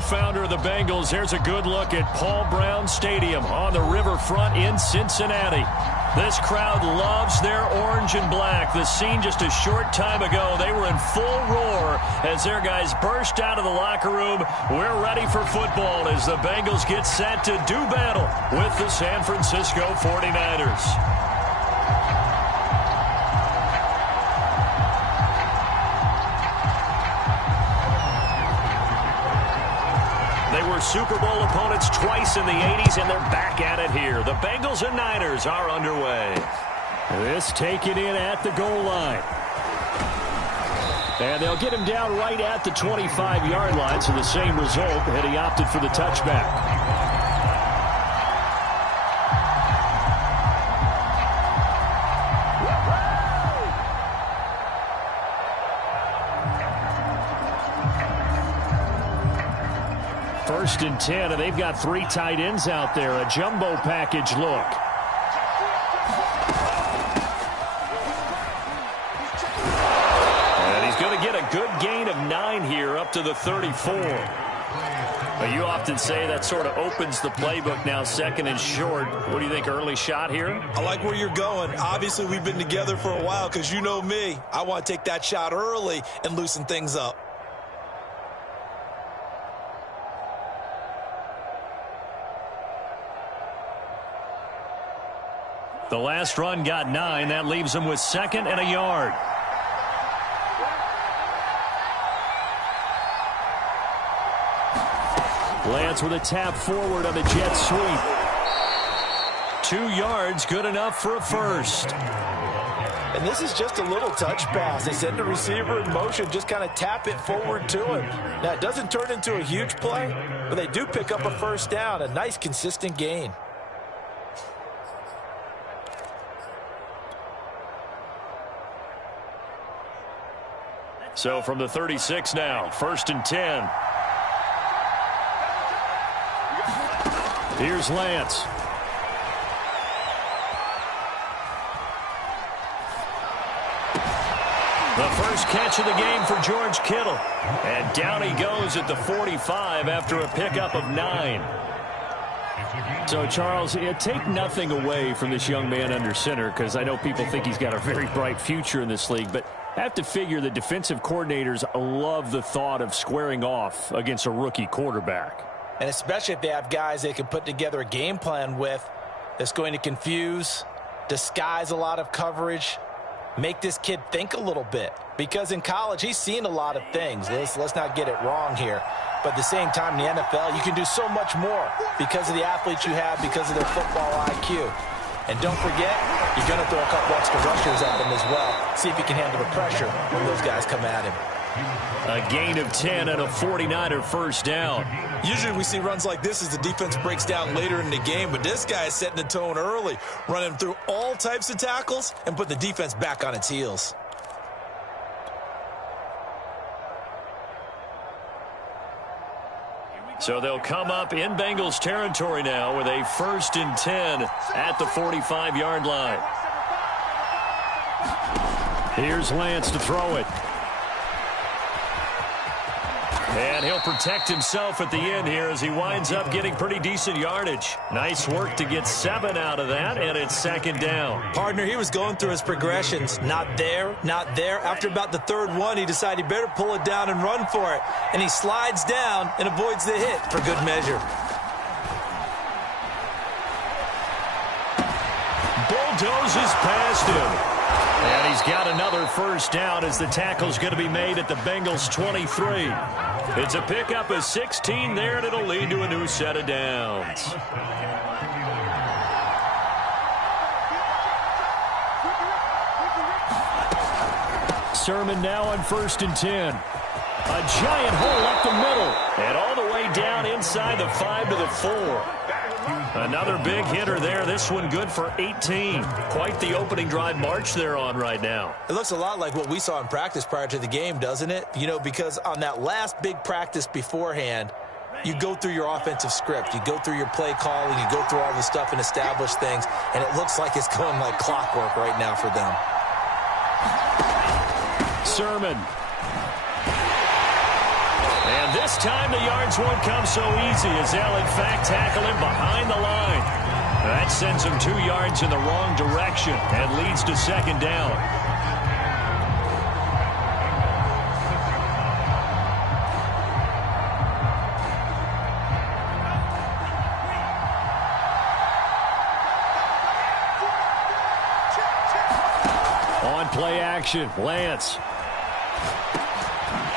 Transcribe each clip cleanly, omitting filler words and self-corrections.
co-founder of the Bengals. Here's a good look at Paul Brown Stadium on the riverfront in Cincinnati. This crowd loves their orange and black. The scene just a short time ago, they were in full roar as their guys burst out of the locker room. We're ready for football as the Bengals get set to do battle with the San Francisco 49ers. Super Bowl opponents twice in the 80s, and they're back at it here. The Bengals and Niners are underway. This taken in at the goal line. And they'll get him down right at the 25-yard line, so the same result, and he opted for the touchback. First and 10, and they've got three tight ends out there. A jumbo package look. And he's going to get a good gain of 9 here up to the 34. You often say that sort of opens the playbook now, second and short. What do you think, early shot here? I like where you're going. Obviously, we've been together for a while because you know me. I want to take that shot early and loosen things up. The last run got 9. That leaves him with 2nd and a yard. Lance with a tap forward on the jet sweep. 2 yards, good enough for a first. And this is just a little touch pass. They send the receiver in motion, just kind of tap it forward to him. Now, it doesn't turn into a huge play, but they do pick up a first down, a nice, consistent gain. So from the 36 now, 1st and 10. Here's Lance. The first catch of the game for George Kittle. And down he goes at the 45 after a pickup of 9. So, Charles, take nothing away from this young man under center, because I know people think he's got a very bright future in this league, but I have to figure the defensive coordinators love the thought of squaring off against a rookie quarterback. And especially if they have guys they can put together a game plan with that's going to confuse, disguise a lot of coverage, make this kid think a little bit. Because in college, he's seen a lot of things. Let's not get it wrong here. But at the same time, in the NFL, you can do so much more because of the athletes you have, because of their football IQ. And don't forget, you're going to throw a couple extra rushers at him as well. See if he can handle the pressure when those guys come at him. A gain of 10 and a 49er first down. Usually we see runs like this as the defense breaks down later in the game, but this guy is setting the tone early, running through all types of tackles and put the defense back on its heels. So they'll come up in Bengals territory now with a 1st and 10 at the 45-yard line. Here's Lance to throw it. And he'll protect himself at the end here as he winds up getting pretty decent yardage. Nice work to get 7 out of that, and it's 2nd down. Partner, he was going through his progressions. Not there, not there. After about the 3rd one, he decided he better pull it down and run for it. And he slides down and avoids the hit for good measure. Bulldozes past him. And he's got another first down as the tackle's going to be made at the Bengals 23. It's a pickup of 16 there, and it'll lead to a new set of downs. Sermon now on 1st and 10. A giant hole up the middle. And all the way down inside the 5 to the 4. Another big hitter there. This one good for 18. Quite the opening drive march they're on right now. It looks a lot like what we saw in practice prior to the game, doesn't it? You know, because on that last big practice beforehand, you go through your offensive script. You go through your play calling. You go through all the stuff and establish things. And it looks like it's going like clockwork right now for them. Sermon. And And this time the yards won't come so easy as they'll, in fact, tackle him behind the line. That sends him 2 yards in the wrong direction and leads to second down. On play action, Lance.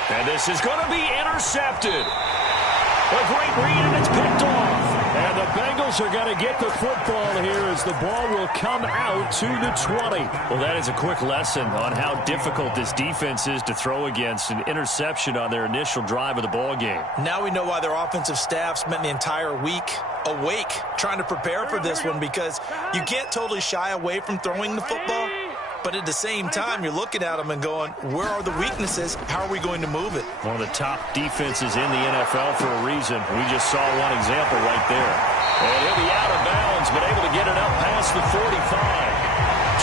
And this is going to be intercepted. A great read, and it's picked off. And the Bengals are going to get the football here as the ball will come out to the 20. Well, that is a quick lesson on how difficult this defense is to throw against. An interception on their initial drive of the ball game. Now we know why their offensive staff spent the entire week awake trying to prepare for this one, because you can't totally shy away from throwing the football. But at the same time, you're looking at them and going, where are the weaknesses? How are we going to move it? One of the top defenses in the NFL for a reason. We just saw one example right there. And he'll be out of bounds, but able to get it up past the 45.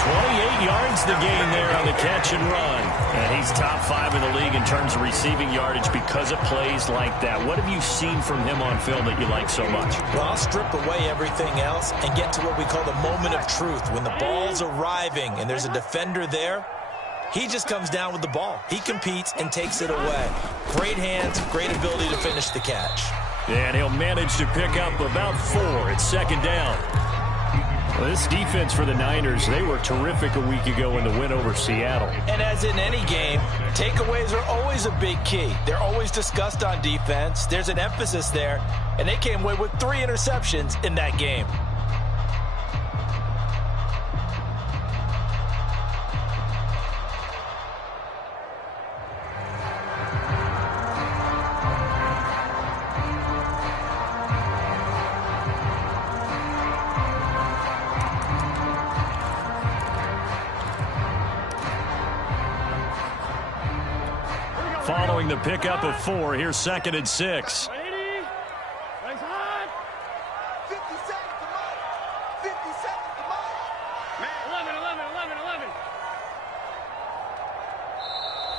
28 yards the gain there on the catch and run. And he's top 5 in the league in terms of receiving yardage because of plays like that. What have you seen from him on film that you like so much? Well, I'll strip away everything else and get to what we call the moment of truth. When the ball's arriving and there's a defender there, he just comes down with the ball. He competes and takes it away. Great hands, great ability to finish the catch. And he'll manage to pick up about 4 at second down. Well, this defense for the Niners, they were terrific a week ago in the win over Seattle. And as in any game, takeaways are always a big key. They're always discussed on defense. There's an emphasis there, and they came away with 3 interceptions in that game. Following the pickup of 4, here's 2nd and 6.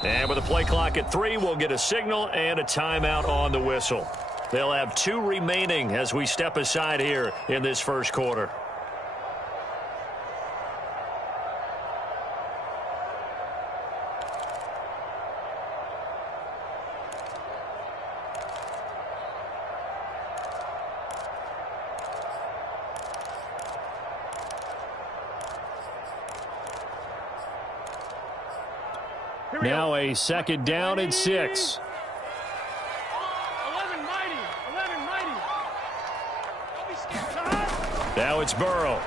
And with a play clock at 3, we'll get a signal and a timeout on the whistle. They'll have 2 remaining as we step aside here in this first quarter. Now a 2nd down and 6. 11 mighty. Don't be scared. Now it's Burrow.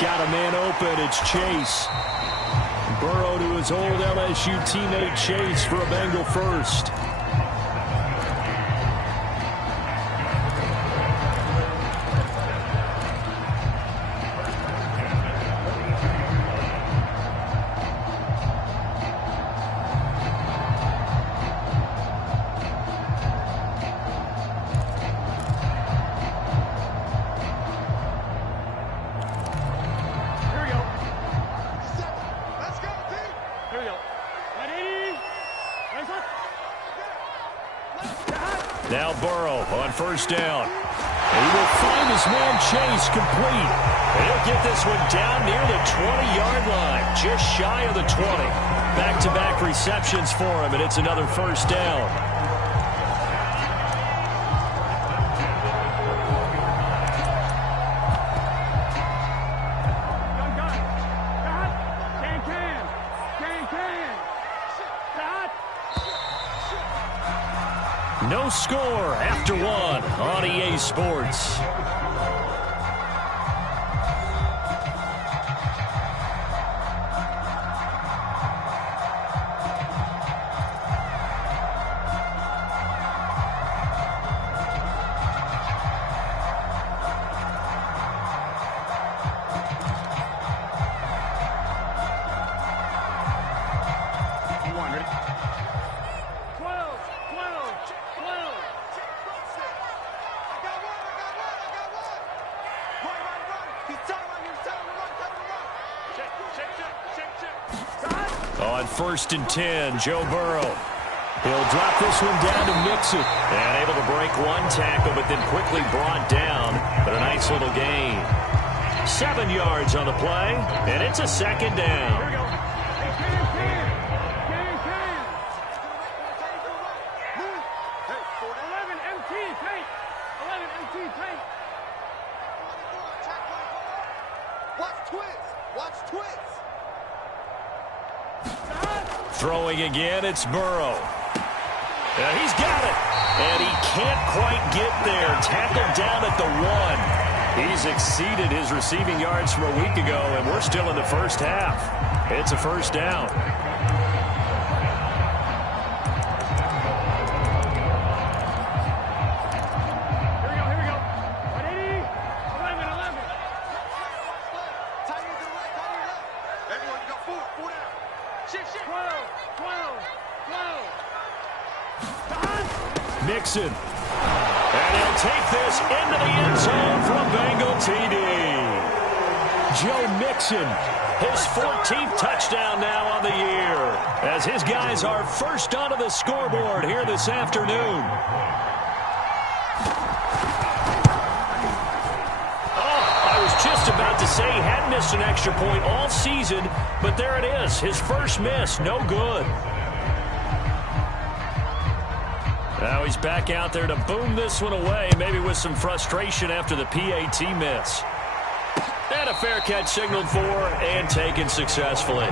Got a man open. It's Chase. Burrow to his old LSU teammate Chase for a Bengal first. Now Burrow on first down. He will find his man Chase complete. And he'll get this one down near the 20-yard line, just shy of the 20. Back-to-back receptions for him, and it's another first down. No score after 1 on EA Sports. On 1st and 10, Joe Burrow. He'll drop this one down to Mixon. And able to break one tackle, but then quickly brought down. But a nice little gain. 7 yards on the play, and it's a second down. Here we go. Hey, 11 MT, tank. 11 MT, tank. Watch twins. Watch twins. Throwing again, it's Burrow. And he's got it. And he can't quite get there. Tackled down at the 1. He's exceeded his receiving yards from a week ago, and we're still in the first half. It's a first down. Here we go. 180, 11, 11. Tight end to the right, tight end left. Everyone, you got four down. Shift. 12, 12, 12. Mixon. And he'll take this into the end zone for a Bengal TD. Joe Mixon, his 14th touchdown now on the year, as his guys are first onto the scoreboard here this afternoon. I was just about to say he hadn't missed an extra point all season, but there it is. His first miss, no good. Now he's back out there to boom this one away, maybe with some frustration after the PAT miss. And a fair catch signaled for and taken successfully.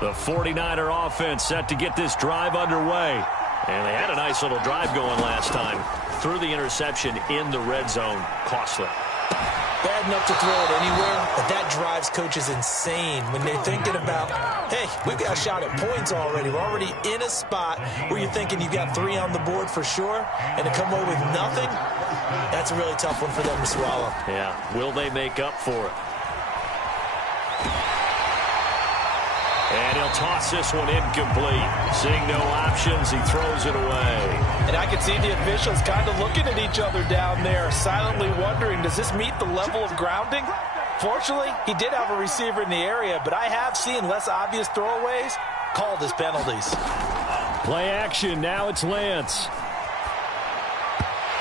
The 49er offense set to get this drive underway. And they had a nice little drive going last time. Threw the interception in the red zone. Costly. Bad enough to throw it anywhere, but that drives coaches insane when they're thinking about, hey, we've got a shot at points already. We're already in a spot where you're thinking you've got 3 on the board for sure, and to come away with nothing, that's a really tough one for them to swallow. Yeah, will they make up for it? And he'll toss this one incomplete. Seeing no options, he throws it away. And I can see the officials kind of looking at each other down there, silently wondering, does this meet the level of grounding? Fortunately, he did have a receiver in the area, but I have seen less obvious throwaways called as penalties. Play action, now it's Lance.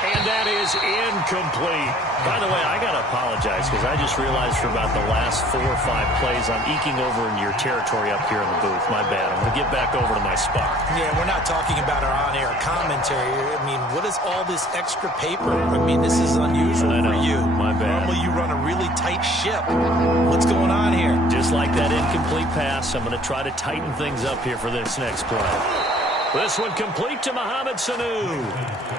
And that is incomplete. By the way, I got to apologize because I just realized for about the last 4 or 5 plays I'm eking over in your territory up here in the booth. My bad. I'm going to get back over to my spot. Yeah, we're not talking about our on-air commentary. I mean, what is all this extra paper? I mean, this is unusual for you. My bad. Normally you run a really tight ship. What's going on here? Just like that incomplete pass, I'm going to try to tighten things up here for this next play. This one complete to Mohamed Sanu.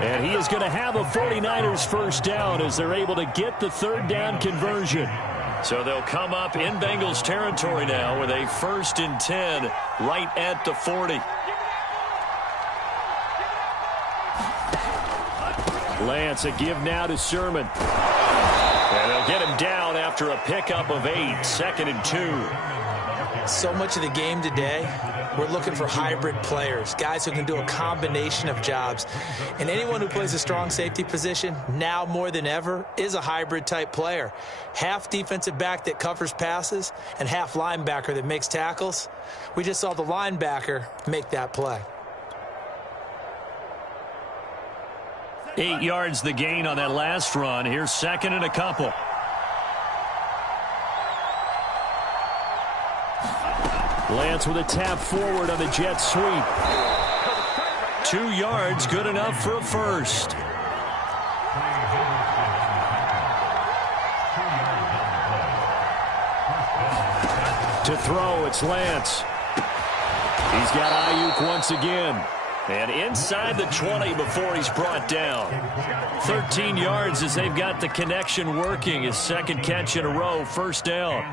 And he is going to have a 49ers first down as they're able to get the 3rd down conversion. So they'll come up in Bengals territory now with a 1st and 10 right at the 40. Lance, a give now to Sermon. And they'll get him down after a pickup of 8, 2nd and 2. So much of the game today, we're looking for hybrid players, guys who can do a combination of jobs. And anyone who plays a strong safety position, now more than ever, is a hybrid type player. Half defensive back that covers passes and half linebacker that makes tackles. We just saw the linebacker make that play. 8 yards the gain on that last run. Here's 2nd and a couple. Lance with a tap forward on the jet sweep. 2 yards, good enough for a first. To throw, it's Lance. He's got Ayuk once again. And inside the 20 before he's brought down. 13 yards as they've got the connection working. His 2nd catch in a row, first down.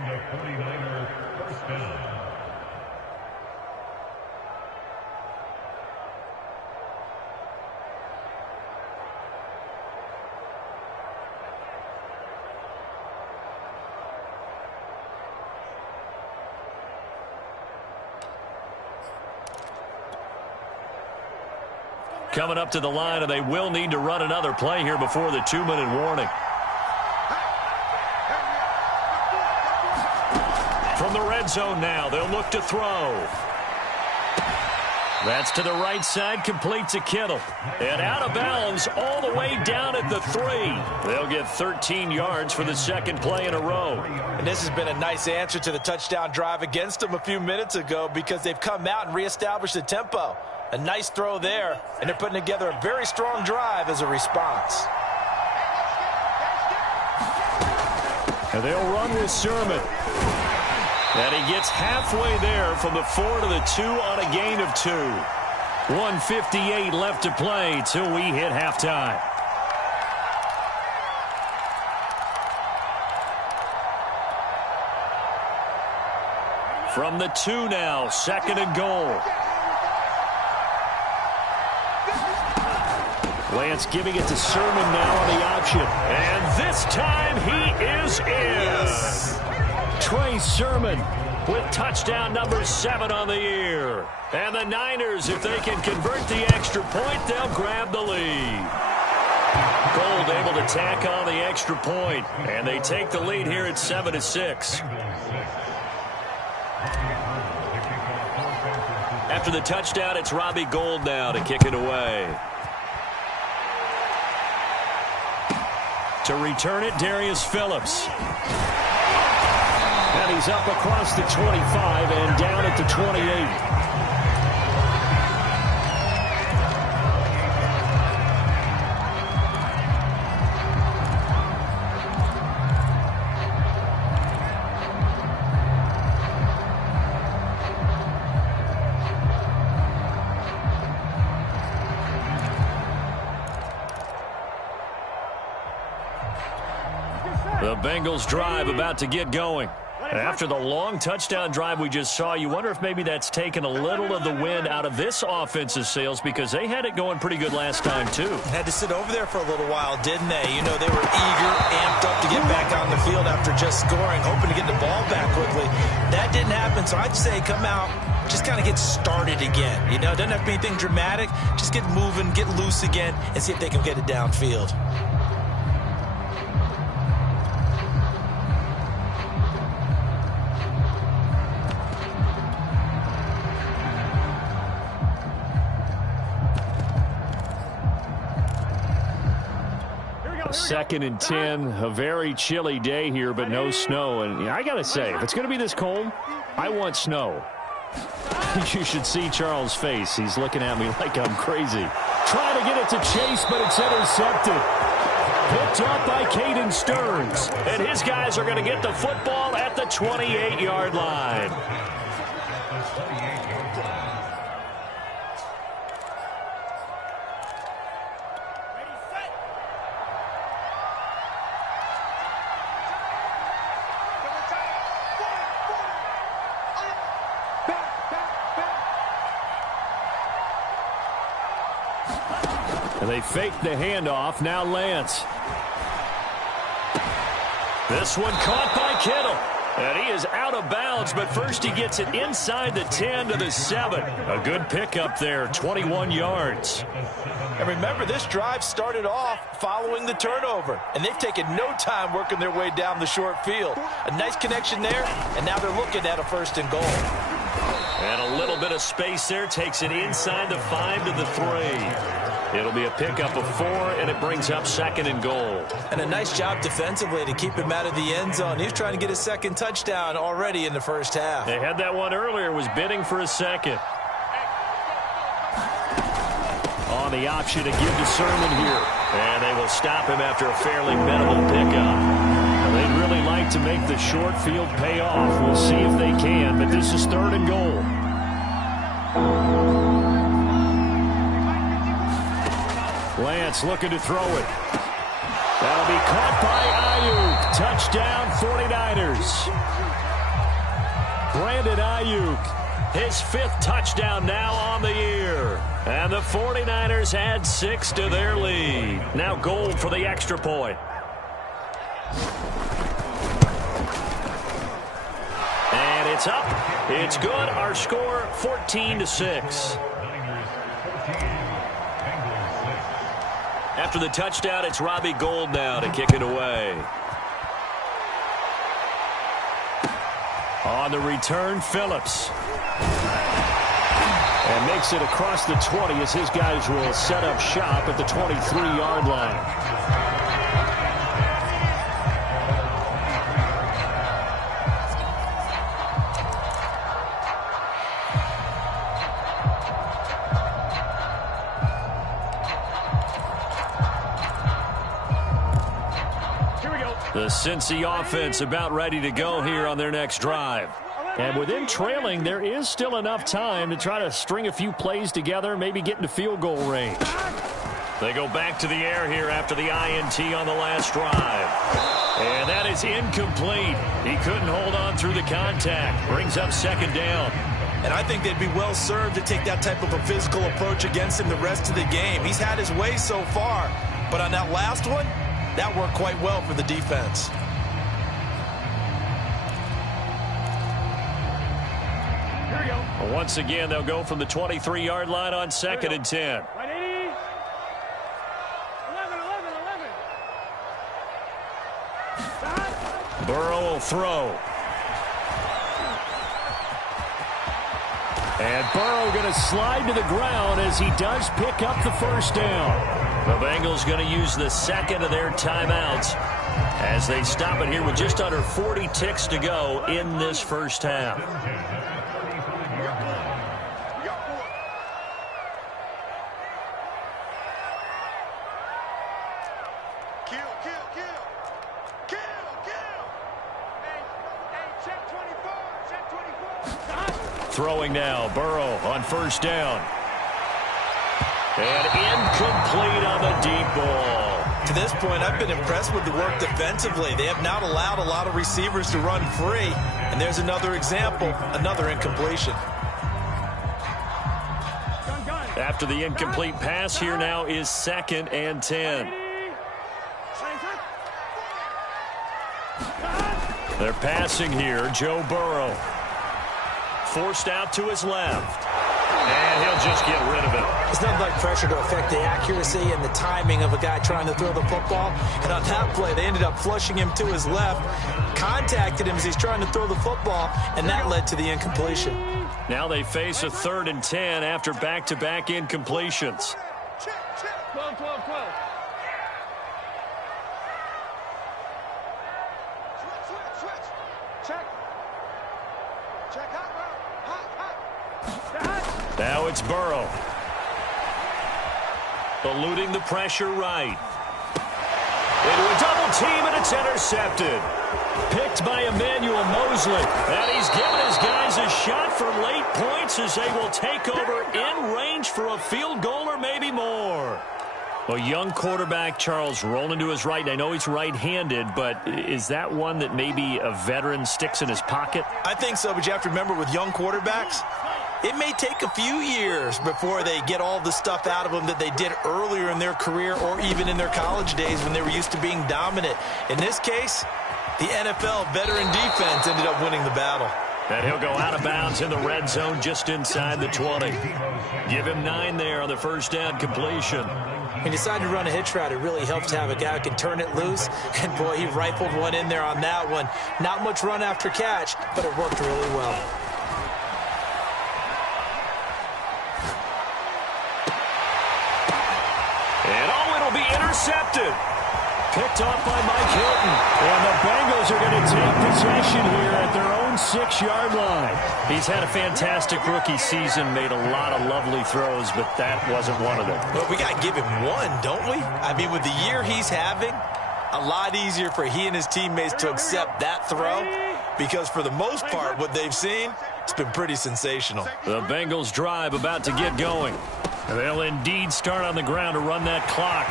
coming up to the line, and they will need to run another play here before the 2-minute warning. From the red zone now, they'll look to throw. That's to the right side, complete to Kittle. And out of bounds all the way down at the 3. They'll get 13 yards for the second play in a row. And this has been a nice answer to the touchdown drive against them a few minutes ago because they've come out and reestablished the tempo. A nice throw there, and they're putting together a very strong drive as a response. And they'll run with Sermon. And he gets halfway there from the 4 to the 2 on a gain of 2. 1:58 left to play till we hit halftime. From the 2 now, 2nd and goal. Lance giving it to Sermon now on the option. And this time he is in. Trey Sermon with touchdown number 7 on the year. And the Niners, if they can convert the extra point, they'll grab the lead. Gold able to tack on the extra point, and they take the lead here at 7-6. After the touchdown, it's Robbie Gould now to kick it away. To return it, Darius Phillips. And he's up across the 25 and down at the 28. The Bengals drive about to get going. After the long touchdown drive we just saw, you wonder if maybe that's taken a little of the wind out of this offensive sails because they had it going pretty good last time, too. Had to sit over there for a little while, didn't they? You know, they were eager, amped up to get back on the field after just scoring, hoping to get the ball back quickly. That didn't happen, so I'd say come out, just kind of get started again. You know, it doesn't have to be anything dramatic. Just get moving, get loose again, and see if they can get it downfield. Second and 10, a very chilly day here, but no snow. And I got to say, if it's going to be this cold, I want snow. You should see Charles' face. He's looking at me like I'm crazy. Trying to get it to Chase, but it's intercepted. Picked up by Caden Stearns. And his guys are going to get the football at the 28-yard line. And they fake the handoff. Now Lance. This one caught by Kittle. And he is out of bounds, but first he gets it inside the 10 to the 7. A good pickup there, 21 yards. And remember, this drive started off following the turnover, and they've taken no time working their way down the short field. A nice connection there, and now they're looking at a 1st and goal. And a little bit of space there, takes it inside the 5 to the 3. It'll be a pickup of 4, and it brings up 2nd and goal. And a nice job defensively to keep him out of the end zone. He was trying to get his 2nd touchdown already in the first half. They had that one earlier, was bidding for a 2nd. On the option to give to Sermon here. And they will stop him after a fairly minimal pickup. Now, they'd really like to make the short field pay off. We'll see if they can, but this is 3rd and goal. Lance looking to throw it. That'll be caught by Ayuk. Touchdown 49ers. Brandon Ayuk, his 5th touchdown now on the year. And the 49ers add 6 to their lead. Now Gold for the extra point. And it's up. It's good. Our score 14-6. After the touchdown, it's Robbie Gould now to kick it away. On the return, Phillips. And makes it across the 20 as his guys will set up shop at the 23-yard line. The Cincy offense about ready to go here on their next drive. And with them trailing, there is still enough time to try to string a few plays together, maybe get into field goal range. They go back to the air here after the INT on the last drive. And that is incomplete. He couldn't hold on through the contact. Brings up second down. And I think they'd be well served to take that type of a physical approach against him the rest of the game. He's had his way so far, but on that last one, that worked quite well for the defense. Here we go. Well, once again, they'll go from the 23-yard line on 2nd and 10. Right, 80. 11. Burrow will throw. And Burrow going to slide to the ground as he does pick up the first down. The Bengals going to use the second of their timeouts as they stop it here with just under 40 ticks to go in this first half. Throwing now, Burrow on first down. And incomplete on the deep ball. To this point, I've been impressed with the work defensively. They have not allowed a lot of receivers to run free. And there's another example, another incompletion. After the incomplete pass, here now is 2nd and 10. They're passing here, Joe Burrow. Forced out to his left. And he'll just get rid of it. It's nothing like pressure to affect the accuracy and the timing of a guy trying to throw the football. And on that play, they ended up flushing him to his left, contacted him as he's trying to throw the football, and that led to the incompletion. Now they face a 3rd and 10 after back-to-back incompletions. 12, 12, 12. Switch. Check. Check hot. Now it's Burrow. Eluding the pressure right. Into a double team, and it's intercepted. Picked by Emmanuel Mosley. And he's given his guys a shot for late points as they will take over in range for a field goal or maybe more. Well, young quarterback Charles rolling to his right. I know he's right-handed, but is that one that maybe a veteran sticks in his pocket? I think so, but you have to remember with young quarterbacks, it may take a few years before they get all the stuff out of them that they did earlier in their career or even in their college days when they were used to being dominant. In this case, the NFL veteran defense ended up winning the battle. And he'll go out of bounds in the red zone just inside the 20. Give him 9 there on the first down completion. He decided to run a hitch route. It really helps to have a guy who can turn it loose. And, boy, he rifled one in there on that one. Not much run after catch, but it worked really well. It'll be intercepted. Picked off by Mike Hilton. And the Bengals are going to take possession here at their own 6-yard line. He's had a fantastic rookie season, made a lot of lovely throws, but that wasn't one of them. Well, we got to give him one, don't we? I mean, with the year he's having, a lot easier for he and his teammates to accept that throw because for the most part, what they've seen, it's been pretty sensational. The Bengals drive about to get going. They'll indeed start on the ground to run that clock.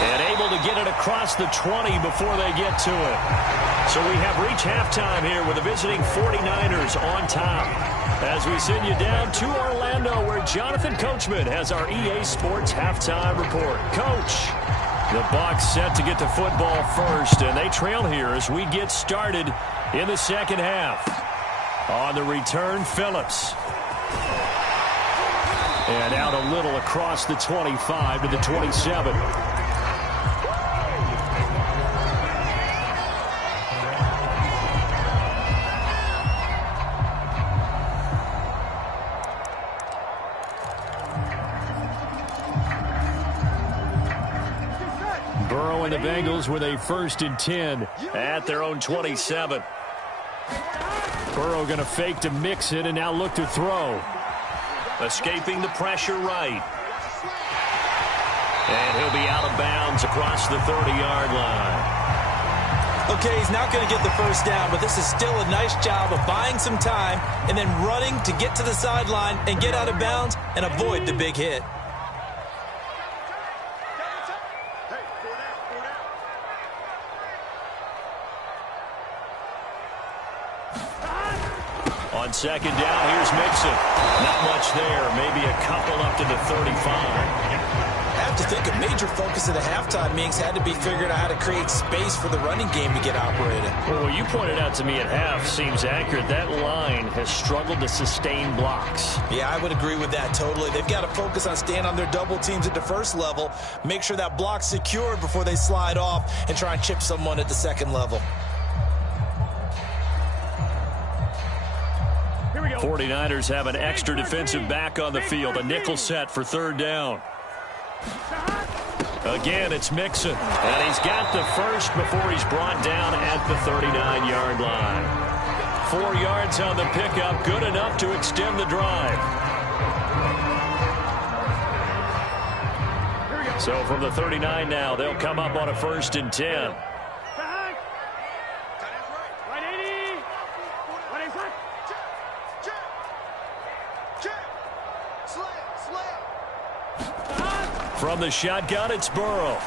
And able to get it across the 20 before they get to it. So we have reached halftime here with the visiting 49ers on top. As we send you down to Orlando where Jonathan Coachman has our EA Sports halftime report. Coach, the Bucs set to get to football first, and they trail here as we get started in the second half. On the return, Phillips. And out a little across the 25 to the 27. Burrow and the Bengals with a 1st and 10 at their own 27. Burrow going to fake to mix it and now look to throw. Escaping the pressure right. And he'll be out of bounds across the 30-yard line. Okay, he's not going to get the first down, but this is still a nice job of buying some time and then running to get to the sideline and get out of bounds and avoid the big hit. On 2nd down, here's Mixon. Not much there. Maybe a couple up to the 35. I have to think a major focus at the halftime meetings had to be figuring out how to create space for the running game to get operated. Well, what you pointed out to me at half seems accurate. That line has struggled to sustain blocks. Yeah, I would agree with that totally. They've got to focus on staying on their double teams at the first level, make sure that block's secured before they slide off and try and chip someone at the second level. 49ers have an extra defensive back on the field. A nickel set for 3rd down. Again, it's Mixon. And he's got the first before he's brought down at the 39-yard line. 4 yards on the pickup. Good enough to extend the drive. So from the 39 now, they'll come up on a 1st and 10. From the shotgun, it's Burrow.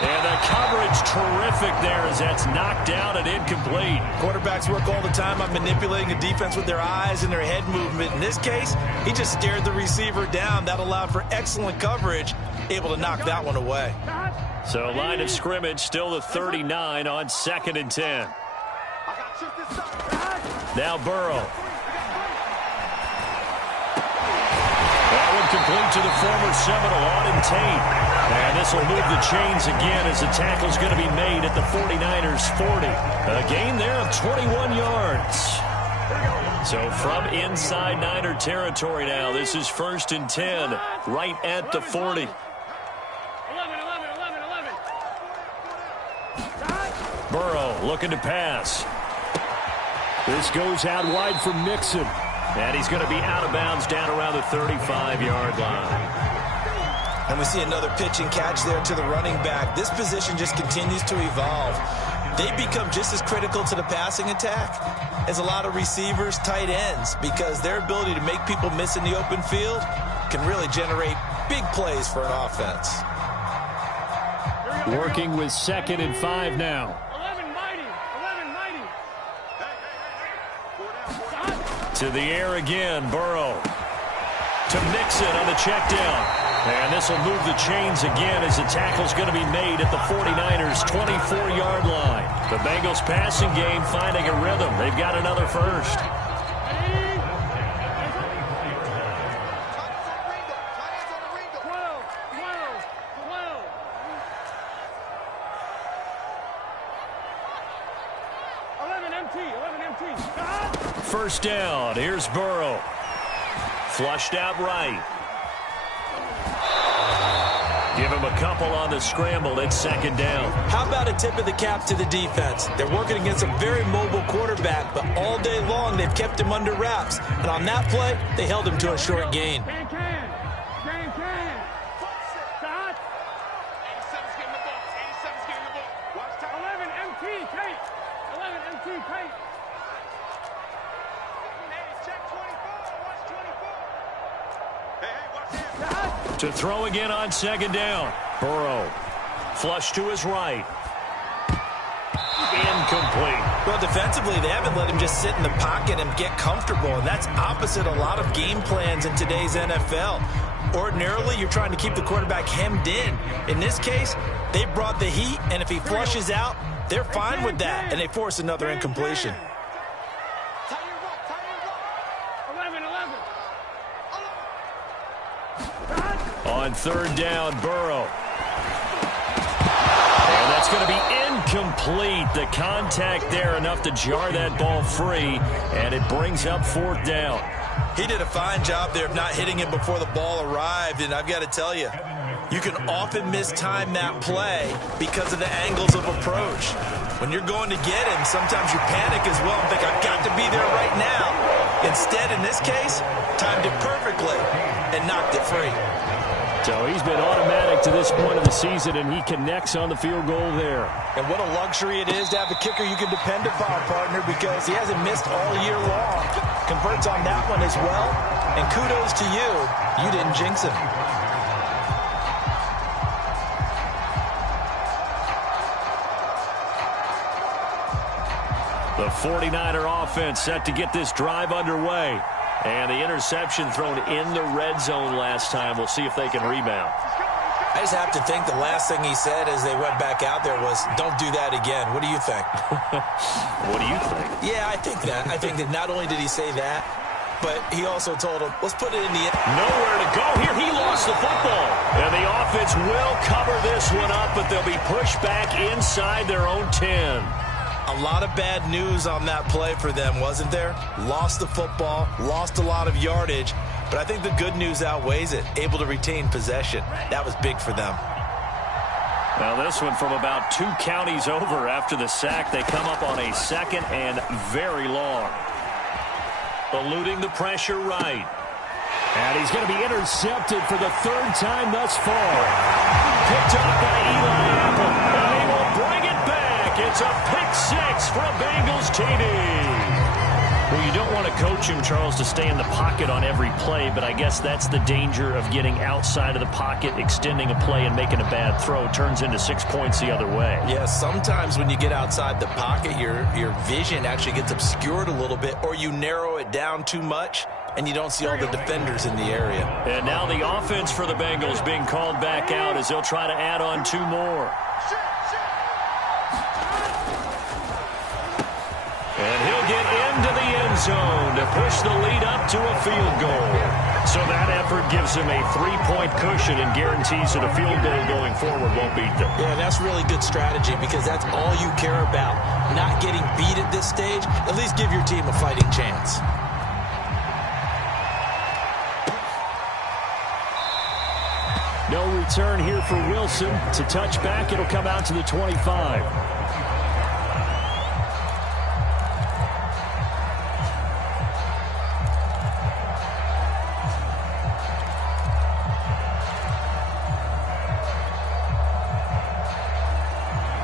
And the coverage terrific there as that's knocked down and incomplete. Quarterbacks work all the time on manipulating the defense with their eyes and their head movement. In this case, he just stared the receiver down. That allowed for excellent coverage, able to knock that one away. So line of scrimmage, still the 39 on 2nd and 10. Now Burrow. Complete to the former Seminole, Auden Tate. And this will move the chains again as the tackle's going to be made at the 49ers 40. A gain there of 21 yards. So from inside Niner territory now, this is 1st and 10, right at the 40. 11. Burrow looking to pass. This goes out wide for Mixon. And he's going to be out of bounds down around the 35-yard line. And we see another pitch and catch there to the running back. This position just continues to evolve. They become just as critical to the passing attack as a lot of receivers, tight ends, because their ability to make people miss in the open field can really generate big plays for an offense. Working with 2nd and 5 now. To the air again, Burrow. To Mixon on the check down. And this will move the chains again as the tackle's going to be made at the 49ers' 24-yard line. The Bengals passing game finding a rhythm. They've got another first. First down. Here's Burrow. Flushed out right. Give him a couple on the scramble. It's 2nd down. How about a tip of the cap to the defense? They're working against a very mobile quarterback, but all day long they've kept him under wraps. And on that play, they held him to a short gain. To throw again on 2nd down. Burrow. Flush to his right. Incomplete. Well, defensively, they haven't let him just sit in the pocket and get comfortable, and that's opposite a lot of game plans in today's NFL. Ordinarily, you're trying to keep the quarterback hemmed in. In this case, they brought the heat, and if he flushes out, they're fine with that, and they force another incompletion. On third down, Burrow. And that's going to be incomplete. The contact there enough to jar that ball free, and it brings up fourth down. He did a fine job there of not hitting him before the ball arrived, and I've got to tell you, you can often mistime that play because of the angles of approach. When you're going to get him, sometimes you panic as well and think, I've got to be there right now. Instead, in this case, timed it perfectly and knocked it free. So he's been automatic to this point of the season, and he connects on the field goal there. And what a luxury it is to have a kicker you can depend upon, partner, because he hasn't missed all year long. Converts on that one as well. And kudos to you. You didn't jinx him. The 49er offense set to get this drive underway. And the interception thrown in the red zone last time. We'll see if they can rebound. I just have to think the last thing he said as they went back out there was, don't do that again. What do you think? What do you think? Yeah, I think that. I think that not only did he say that, but he also told him, let's put it in the end. Nowhere to go here. He lost the football. And the offense will cover this one up, but they'll be pushed back inside their own 10. A lot of bad news on that play for them, wasn't there? Lost the football, lost a lot of yardage, but I think the good news outweighs it. Able to retain possession. That was big for them. Now this one from about 2 counties over after the sack. They come up on a second and very long. Eluding the pressure right. And he's going to be intercepted for the 3rd time thus far. Picked up by Eli Apple. And he will bring it back. It's a pick 6 for a Bengals TD. Well, you don't want to coach him, Charles, to stay in the pocket on every play, but I guess that's the danger of getting outside of the pocket, extending a play, and making a bad throw. It turns into 6 points the other way. Yeah, sometimes when you get outside the pocket, your vision actually gets obscured a little bit, or you narrow it down too much, and you don't see all the defenders in the area. And now the offense for the Bengals being called back out as they'll try to add on 2 more. And he'll get into the end zone to push the lead up to a field goal. So that effort gives him a 3-point cushion and guarantees that a field goal going forward won't beat them. Yeah, that's really good strategy because that's all you care about. Not getting beat at this stage. At least give your team a fighting chance. No return here for Wilson. To touch back, it'll come out to the 25.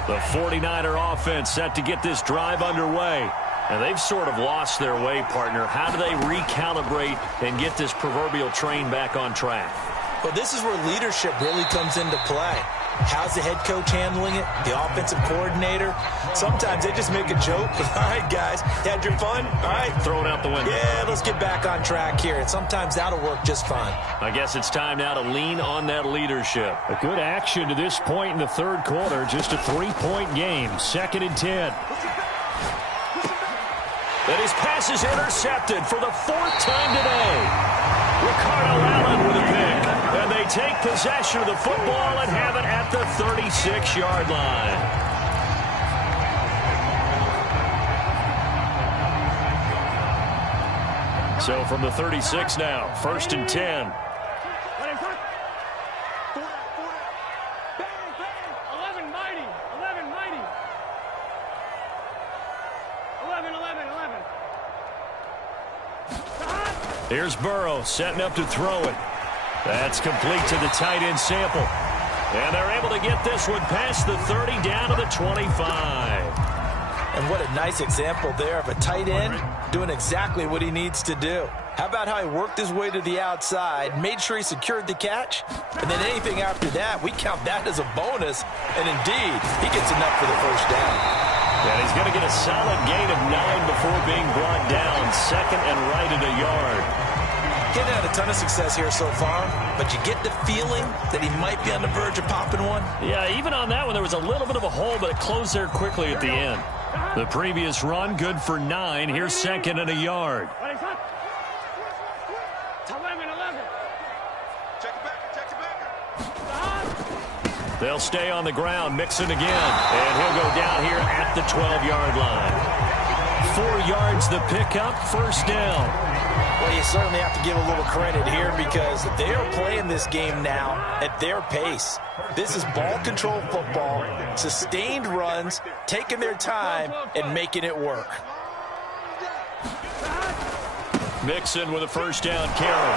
The 49er offense set to get this drive underway. And they've sort of lost their way, partner. How do they recalibrate and get this proverbial train back on track? Well, this is where leadership really comes into play. How's the head coach handling it? The offensive coordinator? Sometimes they just make a joke. All right, guys, had your fun? All right. Throw it out the window. Yeah, let's get back on track here. And sometimes that'll work just fine. I guess it's time now to lean on that leadership. A good action to this point in the 3rd quarter. Just a 3-point game. 2nd and 10. And his pass is intercepted for the 4th time today. Ricardo Allen with a pick. And they take possession of the football and have it at the 36-yard line. So from the 36 now, 1st and 10. Here's Burrow setting up to throw it. That's complete to the tight end Sample. And they're able to get this one past the 30 down to the 25. And what a nice example there of a tight end doing exactly what he needs to do. How about how he worked his way to the outside, made sure he secured the catch, and then anything after that, we count that as a bonus. And indeed, he gets enough for the 1st down. And he's going to get a solid gain of 9 before being brought down. 2nd and right at a yard. He hasn't had a ton of success here so far, but you get the feeling that he might be on the verge of popping one. Yeah, even on that one, there was a little bit of a hole, but it closed there quickly at the end. The previous run, good for 9. Here's 2nd and a yard. Check it back. Check it back. They'll stay on the ground, Mixon again, and he'll go down here at the 12-yard line. 4 yards the pickup, first down. Well, you certainly have to give a little credit here because they are playing this game now at their pace. This is ball control football, sustained runs, taking their time and making it work. Mixon with a first down carry.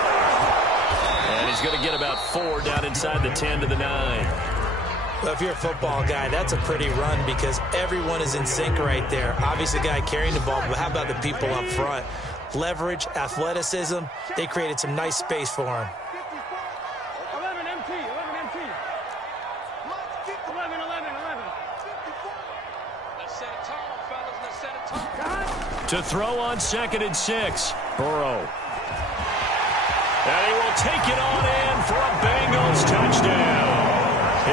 And he's going to get about 4 down inside the 10 to the 9. Well, if you're a football guy, that's a pretty run because everyone is in sync right there. Obviously, the guy carrying the ball, but how about the people up front? Leverage, athleticism, they created some nice space for him. 11 MT. 11. Let's set a tone, fellas. Let's set a tone. To throw on 2nd and 6. Burrow. And he will take it on in for a Bengals touchdown.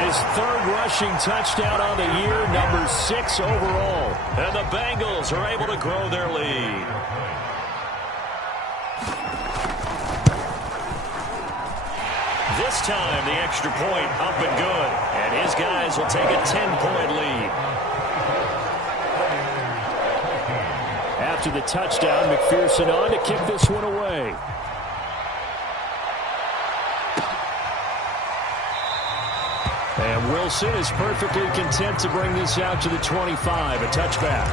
His 3rd rushing touchdown on the year, number 6 overall. And the Bengals are able to grow their lead. This time, the extra point up and good. And his guys will take a 10-point lead. After the touchdown, McPherson on to kick this one away. And Wilson is perfectly content to bring this out to the 25, a touchback.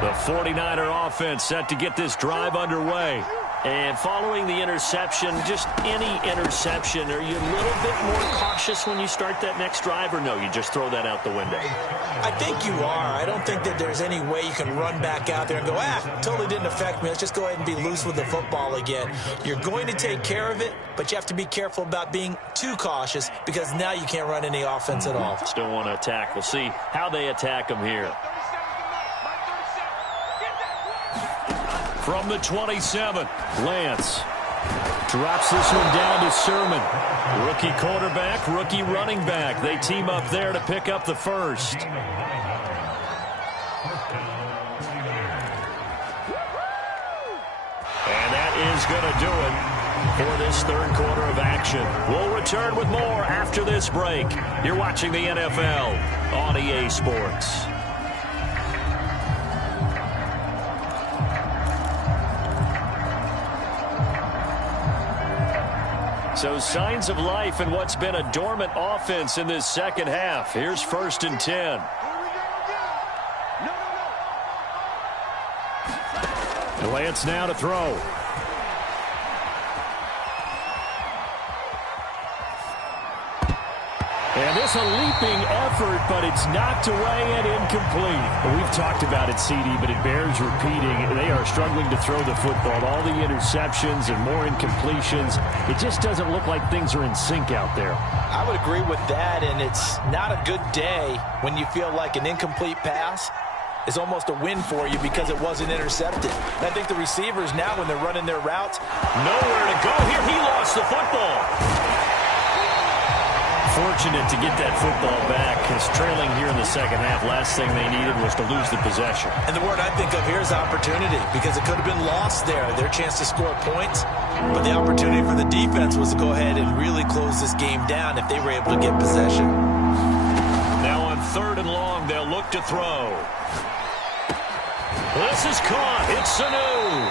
The 49er offense set to get this drive underway. And following the interception, just any interception, are you a little bit more cautious when you start that next drive, or no, you just throw that out the window? I think you are. I don't think that there's any way you can run back out there and go, totally didn't affect me. Let's just go ahead and be loose with the football again. You're going to take care of it, but you have to be careful about being too cautious because now you can't run any offense at all. Still want to attack. We'll see how they attack them here. From the 27, Lance drops this one down to Sermon. Rookie quarterback, rookie running back. They team up there to pick up the first. And that is going to do it for this 3rd quarter of action. We'll return with more after this break. You're watching the NFL on EA Sports. So signs of life in what's been a dormant offense in this second half. Here's 1st and 10. Lance now to throw. And this a leaping effort, but it's knocked away and incomplete. We've talked about it, CD, but it bears repeating. They are struggling to throw the football. All the interceptions and more incompletions. It just doesn't look like things are in sync out there. I would agree with that, and it's not a good day when you feel like an incomplete pass is almost a win for you because it wasn't intercepted. And I think the receivers now, when they're running their routes, nowhere to go here. He lost the football. Fortunate to get that football back, because trailing here in the second half, last thing they needed was to lose the possession. And the word I think of here is opportunity, because it could have been lost there, their chance to score points. But the opportunity for the defense was to go ahead and really close this game down if they were able to get possession. Now on 3rd and long, they'll look to throw. This is caught. It's Sanu.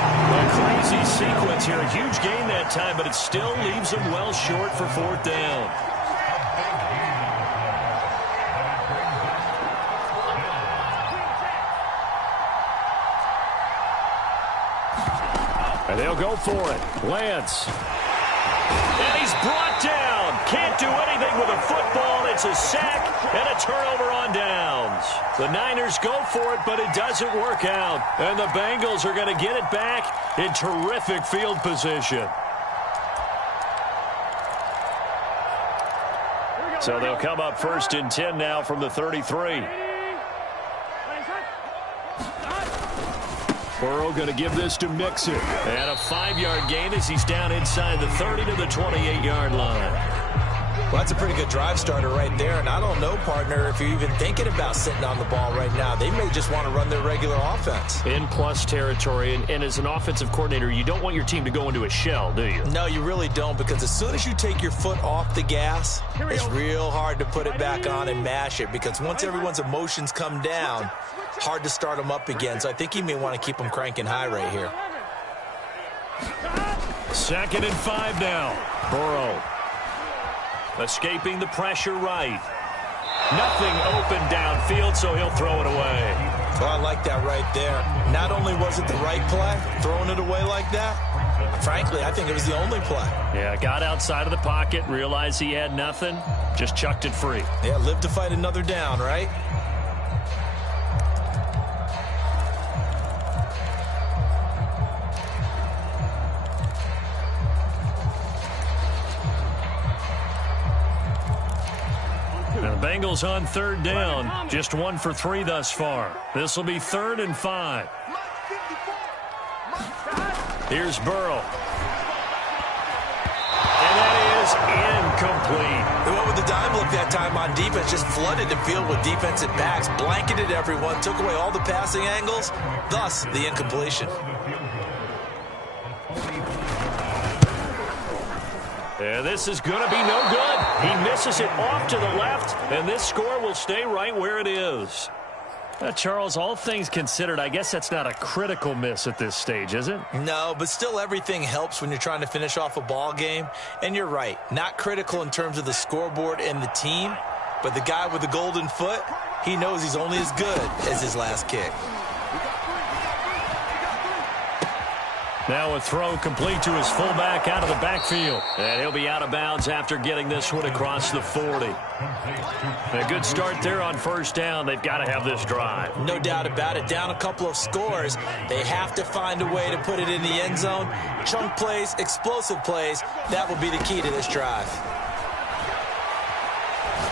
A crazy sequence here. A huge gain that time, but it still leaves them well short for 4th down. And they'll go for it. Lance. And he's brought down. Can't do anything with a football. It's a sack and a turnover on downs. The Niners go for it, but it doesn't work out. And the Bengals are going to get it back in terrific field position. So they'll come up 1st and 10 now from the 33. Burrow going to give this to Mixon. And a 5-yard gain as he's down inside the 30 to the 28-yard line. Well, that's a pretty good drive starter right there. And I don't know, partner, if you're even thinking about sitting on the ball right now. They may just want to run their regular offense. In plus territory. And as an offensive coordinator, you don't want your team to go into a shell, do you? No, you really don't, because as soon as you take your foot off the gas, it's real hard to put it back on and mash it, because once everyone's emotions come down, hard to start them up again. So I think you may want to keep them cranking high right here. 2nd and 5 now. Burrow escaping the pressure right. Nothing open downfield, so he'll throw it away. Well, I like that right there. Not only was it the right play, throwing it away like that, frankly, I think it was the only play. Yeah, got outside of the pocket, realized he had nothing, just chucked it free. Yeah, live to fight another down, right? Bengals on 3rd down. Just 1 for 3 thus far. This will be 3rd and 5. Here's Burrow. And that is incomplete. They went with the dime look that time on defense. Just flooded the field with defensive backs. Blanketed everyone. Took away all the passing angles. Thus, the incompletion. And this is going to be no good. He misses it off to the left, and this score will stay right where it is. Charles, all things considered, I guess that's not a critical miss at this stage, is it? No, but still everything helps when you're trying to finish off a ball game. And you're right, not critical in terms of the scoreboard and the team, but the guy with the golden foot, he knows he's only as good as his last kick. Now a throw complete to his fullback out of the backfield. And he'll be out of bounds after getting this one across the 40. A good start there on 1st down. They've got to have this drive. No doubt about it. Down a couple of scores. They have to find a way to put it in the end zone. Chunk plays, explosive plays. That will be the key to this drive.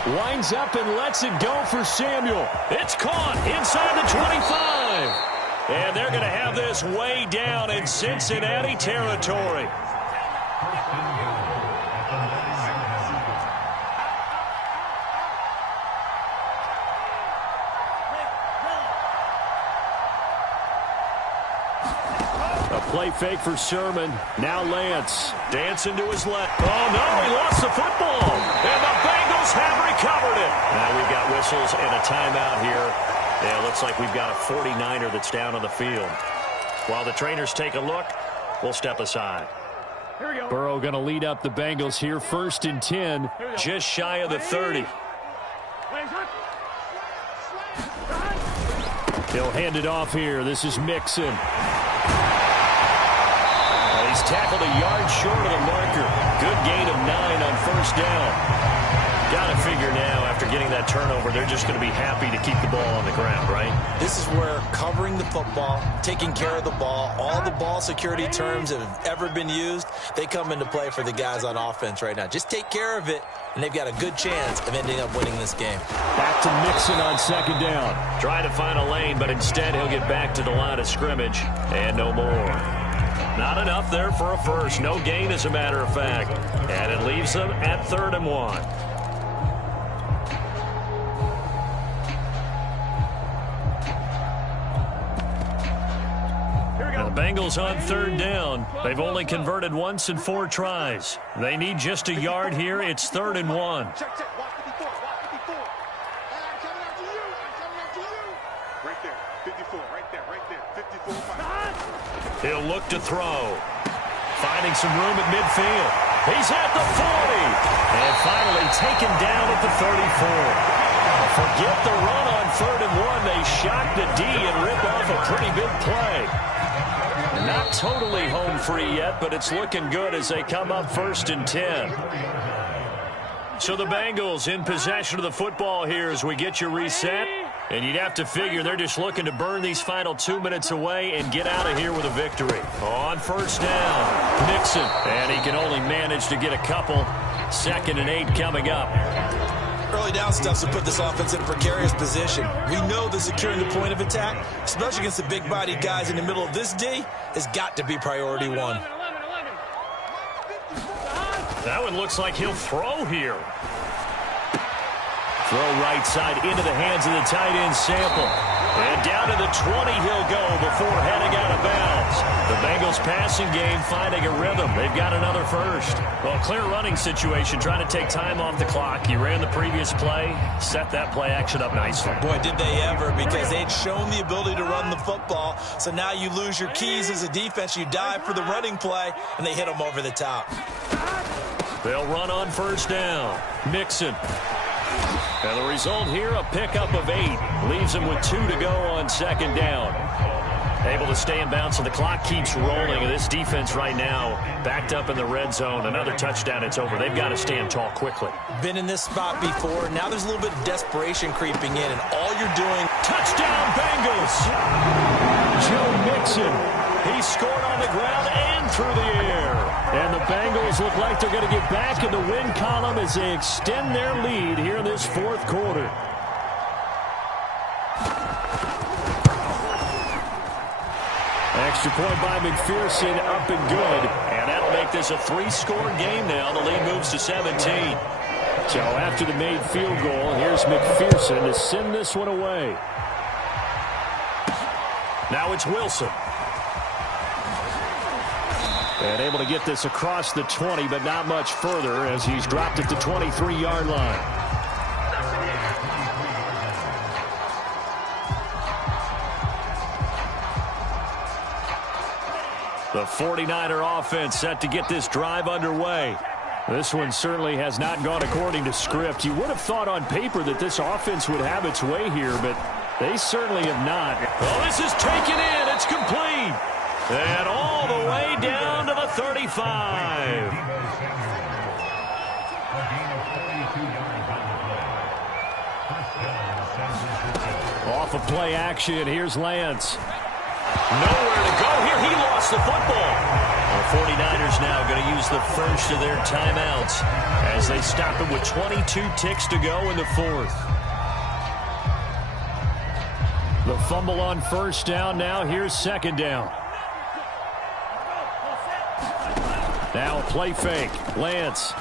Winds up and lets it go for Samuel. It's caught inside the 25. And they're going to have this way down in Cincinnati territory. A play fake for Sermon. Now Lance dancing to his left. Oh, no, he lost the football. And the Bengals have recovered it. Now we've got whistles and a timeout here. Yeah, it looks like we've got a 49er that's down on the field. While the trainers take a look, we'll step aside. Here we go. Burrow going to lead up the Bengals here, 1st and 10, just shy of the 30. He'll hand it off here. This is Mixon. He's tackled a yard short of the marker. Good gain of 9 on 1st down. Got to figure now, after getting that turnover, they're just going to be happy to keep the ball on the ground, right? This is where covering the football, taking care of the ball, all the ball security terms that have ever been used, they come into play for the guys on offense right now. Just take care of it, and they've got a good chance of ending up winning this game. Back to Mixon on 2nd down. Try to find a lane, but instead he'll get back to the line of scrimmage, and no more. Not enough there for a first. No gain, as a matter of fact. And it leaves them at 3rd and 1. The Bengals on 3rd down. They've only converted once in 4 tries. They need just a yard here. It's 3rd and 1. Check. Watch 54. Watch 54. I'm coming after you. I'm coming after you. Right there. 54. Right there. 54. He'll look to throw. Finding some room at midfield. He's at the 40. And finally taken down at the 34. Forget the run on 3rd and 1. They shock the D and rip off a pretty big play. Not totally home free yet, but it's looking good as they come up 1st and 10. So the Bengals in possession of the football here as we get you reset. And you'd have to figure they're just looking to burn these final 2 minutes away and get out of here with a victory. On 1st down, Mixon. And he can only manage to get a couple. 2nd and 8 coming up. Early early down stuff to put this offense in a precarious position. We know that securing the point of attack, especially against the big-bodied guys in the middle of this D, has got to be priority one. That one looks like he'll throw here. Throw right side into the hands of the tight end Sample. And down to the 20 he'll go before heading out of bounds. The Bengals passing game finding a rhythm. They've got another first. Well, clear running situation, trying to take time off the clock. He ran the previous play, set that play action up nicely. Boy, did they ever, because they'd shown the ability to run the football. So now you lose your keys as a defense. You dive for the running play, and they hit them over the top. They'll run on first down. Mixon. And the result here, a pickup of 8. Leaves him with 2 to go on second down. Able to stay in bounds, so the clock keeps rolling. And this defense right now backed up in the red zone. Another touchdown, it's over. They've got to stand tall quickly. Been in this spot before. Now there's a little bit of desperation creeping in, and all you're doing... Touchdown, Bengals! Joe Mixon. He scored on the ground and through the air. And the Bengals look like they're going to get back in the win column as they extend their lead here in this fourth quarter. Extra point by McPherson, up and good. And that'll make this a 3-score game now. The lead moves to 17. So after the made field goal, here's McPherson to send this one away. Now it's Wilson. And able to get this across the 20, but not much further as he's dropped at the 23-yard line. The 49er offense set to get this drive underway. This one certainly has not gone according to script. You would have thought on paper that this offense would have its way here, but they certainly have not. Well, this is taken in. It's complete. And all the way down to the 35. Off of play action, here's Lance. Nowhere to go here. He lost the football. The 49ers now going to use the first of their timeouts as they stop it with 22 ticks to go in the fourth. The fumble on first down. Now here's second down. Now a play fake. Lance.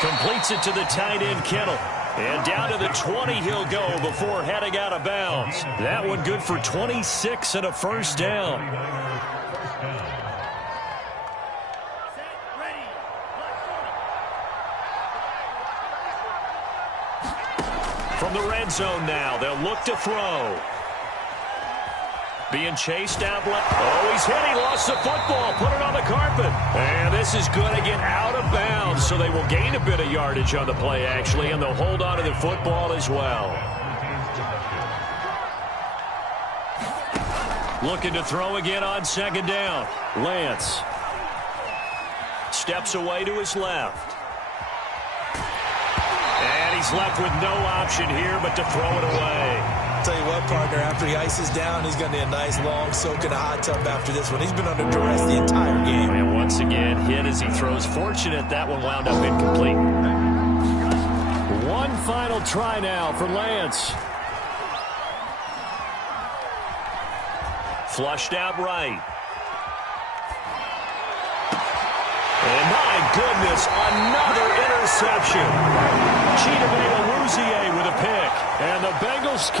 Completes it to the tight end Kittle. And down to the 20 he'll go before heading out of bounds. That one good for 26 and a first down. From the red zone now, they'll look to throw. Being chased out left. Oh, he's hit. He lost the football. Put it on the carpet. And this is going to get out of bounds, so they will gain a bit of yardage on the play, actually, and they'll hold on to the football as well. Looking to throw again on second down. Lance. Steps away to his left. And he's left with no option here but to throw it away. Tell you what, partner, after he ices down, he's going to need a nice long soak in a hot tub after this one. He's been under duress the entire game. And once again, hit as he throws. Fortunate that one wound up incomplete. One final try now for Lance. Flushed out right. And my goodness, another interception. Chidobe Awuzie with a pick. And the Bengals come